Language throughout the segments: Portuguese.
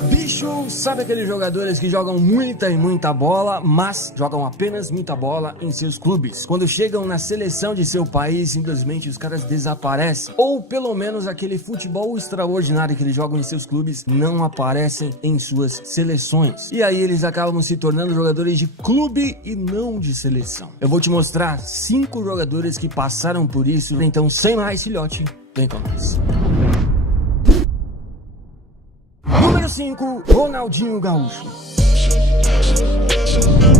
Bicho, sabe aqueles jogadores que jogam muita e muita bola, mas jogam apenas muita bola em seus clubes? Quando chegam na seleção de seu país, simplesmente os caras desaparecem. Ou pelo menos aquele futebol extraordinário que eles jogam em seus clubes não aparecem em suas seleções. E aí eles acabam se tornando jogadores de clube e não de seleção. Eu vou te mostrar 5 jogadores que passaram por isso. Então, sem mais, filhote, vem com nós. Número 5, Ronaldinho Gaúcho.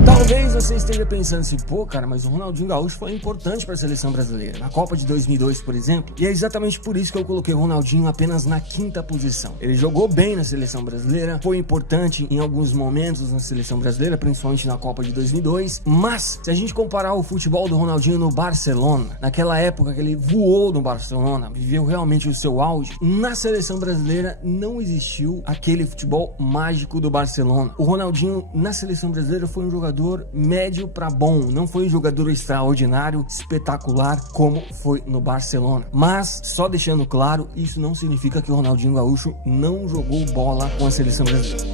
Talvez você esteja pensando assim, pô cara, mas o Ronaldinho Gaúcho foi importante para a seleção brasileira, na Copa de 2002, por exemplo, e é exatamente por isso que eu coloquei o Ronaldinho apenas na 5ª posição. Ele jogou bem na seleção brasileira, foi importante em alguns momentos na seleção brasileira, principalmente na Copa de 2002, mas se a gente comparar o futebol do Ronaldinho no Barcelona, naquela época que ele voou no Barcelona, viveu realmente o seu auge, na seleção brasileira não existiu aquele futebol mágico do Barcelona. O Ronaldinho na seleção brasileira foi um jogador médio para bom, não foi um jogador extraordinário, espetacular como foi no Barcelona. Mas, só deixando claro, isso não significa que o Ronaldinho Gaúcho não jogou bola com a seleção brasileira.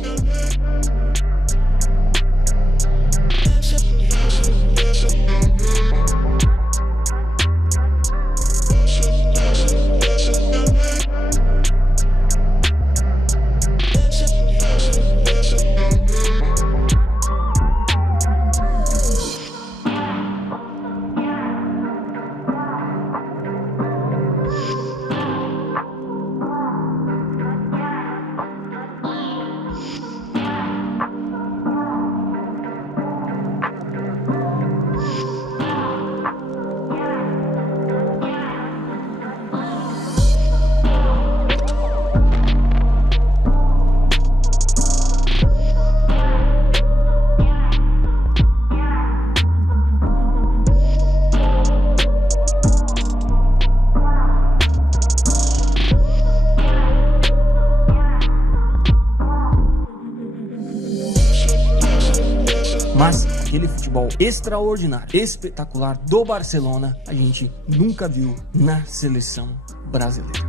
Mas aquele futebol extraordinário, espetacular do Barcelona, a gente nunca viu na seleção brasileira.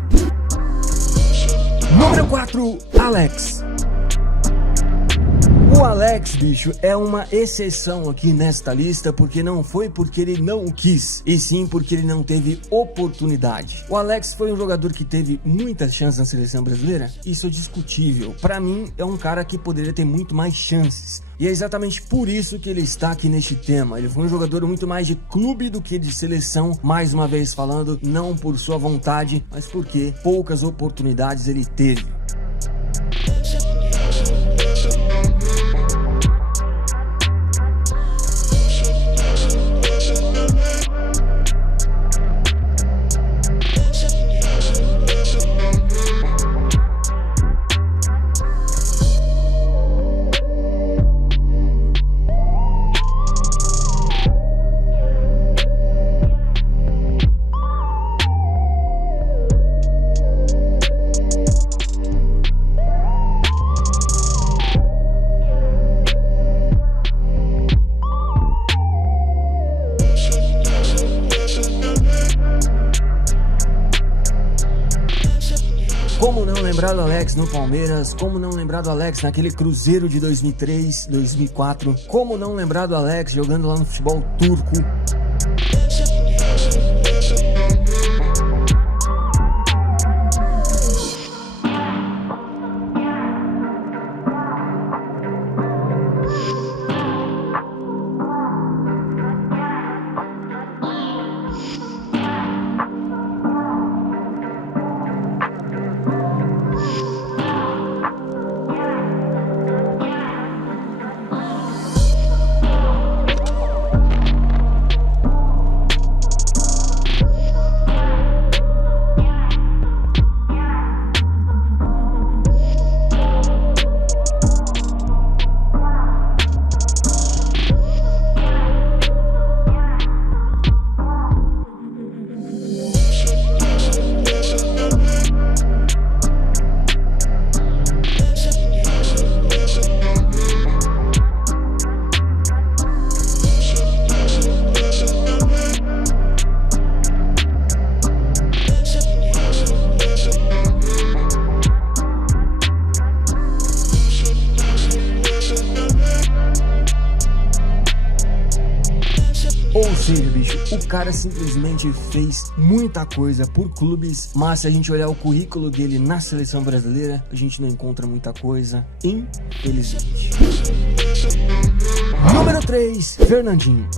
Número 4, Alex. O Alex, bicho, é uma exceção aqui nesta lista, porque não foi porque ele não quis, e sim porque ele não teve oportunidade. O Alex foi um jogador que teve muitas chances na seleção brasileira, isso é discutível. Para mim, é um cara que poderia ter muito mais chances. E é exatamente por isso que ele está aqui neste tema. Ele foi um jogador muito mais de clube do que de seleção, mais uma vez falando, não por sua vontade, mas porque poucas oportunidades ele teve. Como não lembrar do Alex no Palmeiras? Como não lembrar do Alex naquele Cruzeiro de 2003, 2004? Como não lembrar do Alex jogando lá no futebol turco? seja, bicho, o cara simplesmente fez muita coisa por clubes, mas se a gente olhar o currículo dele na seleção brasileira, a gente não encontra muita coisa, infelizmente. Número 3, Fernandinho.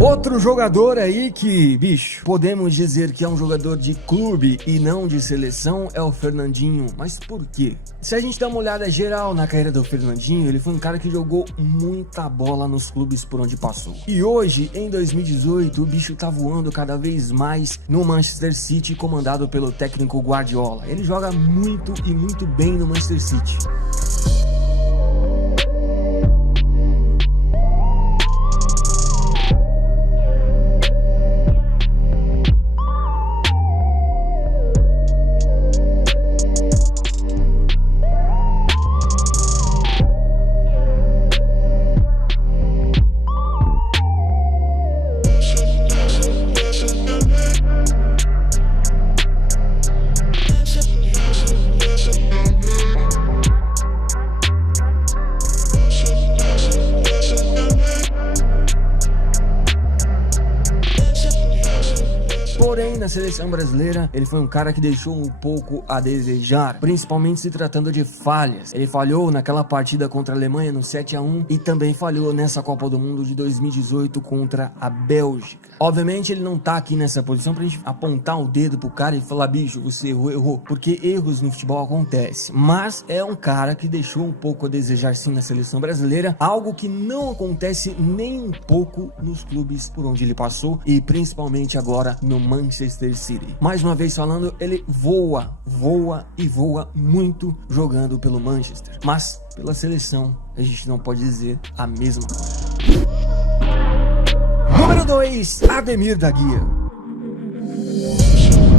Outro jogador aí que, bicho, podemos dizer que é um jogador de clube e não de seleção é o Fernandinho. Mas por quê? Se a gente dá uma olhada geral na carreira do Fernandinho, ele foi um cara que jogou muita bola nos clubes por onde passou. E hoje, em 2018, o bicho tá voando cada vez mais no Manchester City, comandado pelo técnico Guardiola. Ele joga muito e muito bem no Manchester City. Porém, na seleção brasileira, ele foi um cara que deixou um pouco a desejar, principalmente se tratando de falhas. Ele falhou naquela partida contra a Alemanha no 7-1 e também falhou nessa Copa do Mundo de 2018 contra a Bélgica. Obviamente, ele não tá aqui nessa posição pra gente apontar o dedo pro cara e falar, bicho, você errou, porque erros no futebol acontecem. Mas é um cara que deixou um pouco a desejar sim na seleção brasileira, algo que não acontece nem um pouco nos clubes por onde ele passou e principalmente agora no Manchester City. Mais uma vez falando, ele voa muito jogando pelo Manchester, mas pela seleção a gente não pode dizer a mesma coisa. Número 2, Ademir da Guia.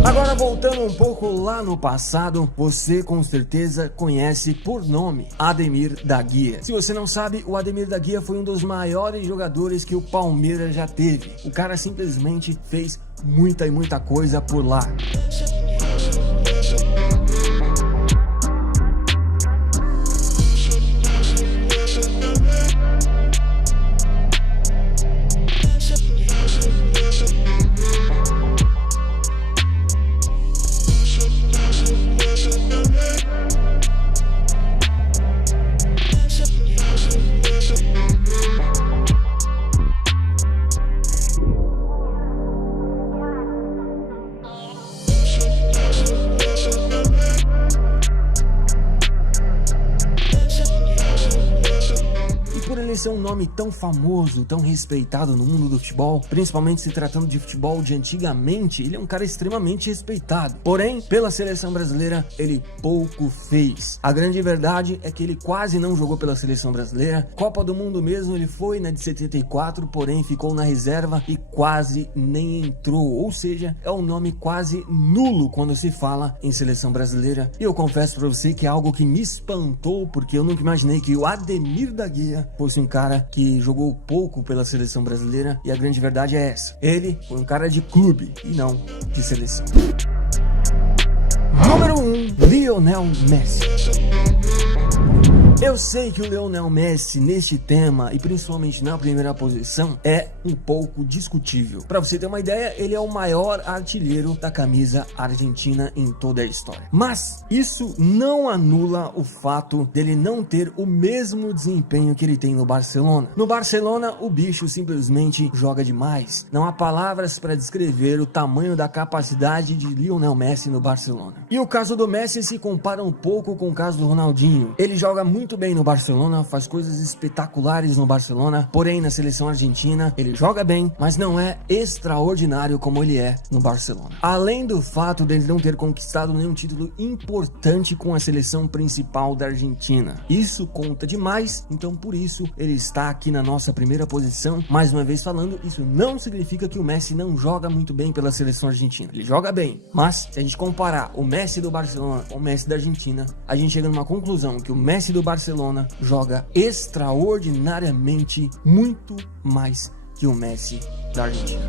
Agora voltando um pouco lá no passado, você com certeza conhece por nome Ademir da Guia. Se você não sabe, o Ademir da Guia foi um dos maiores jogadores que o Palmeiras já teve. O cara simplesmente fez muita coisa por lá. Ser um nome tão famoso, tão respeitado no mundo do futebol, principalmente se tratando de futebol de antigamente, ele é um cara extremamente respeitado. Porém, pela seleção brasileira, ele pouco fez. A grande verdade é que ele quase não jogou pela seleção brasileira. Copa do Mundo mesmo, ele foi na de 74, porém ficou na reserva e quase nem entrou. Ou seja, é um nome quase nulo quando se fala em seleção brasileira. E eu confesso pra você que é algo que me espantou, porque eu nunca imaginei que o Ademir da Guia fosse um cara que jogou pouco pela seleção brasileira, e a grande verdade é essa: ele foi um cara de clube e não de seleção. Número 1, Lionel Messi. Eu sei que o Lionel Messi neste tema, e principalmente na primeira posição, é um pouco discutível. Para você ter uma ideia, ele é o maior artilheiro da camisa argentina em toda a história. Mas isso não anula o fato dele não ter o mesmo desempenho que ele tem no Barcelona. No Barcelona, o bicho simplesmente joga demais. Não há palavras para descrever o tamanho da capacidade de Lionel Messi no Barcelona. E o caso do Messi se compara um pouco com o caso do Ronaldinho. Ele joga muito bem no Barcelona, faz coisas espetaculares no Barcelona, porém na seleção argentina ele joga bem, mas não é extraordinário como ele é no Barcelona. Além do fato dele não ter conquistado nenhum título importante com a seleção principal da Argentina. Isso conta demais, então por isso ele está aqui na nossa primeira posição. Mais uma vez falando, isso não significa que o Messi não joga muito bem pela seleção argentina. Ele joga bem, mas se a gente comparar o Messi do Barcelona com o Messi da Argentina, a gente chega numa conclusão que o Messi do Barcelona joga extraordinariamente muito mais que o Messi da Argentina.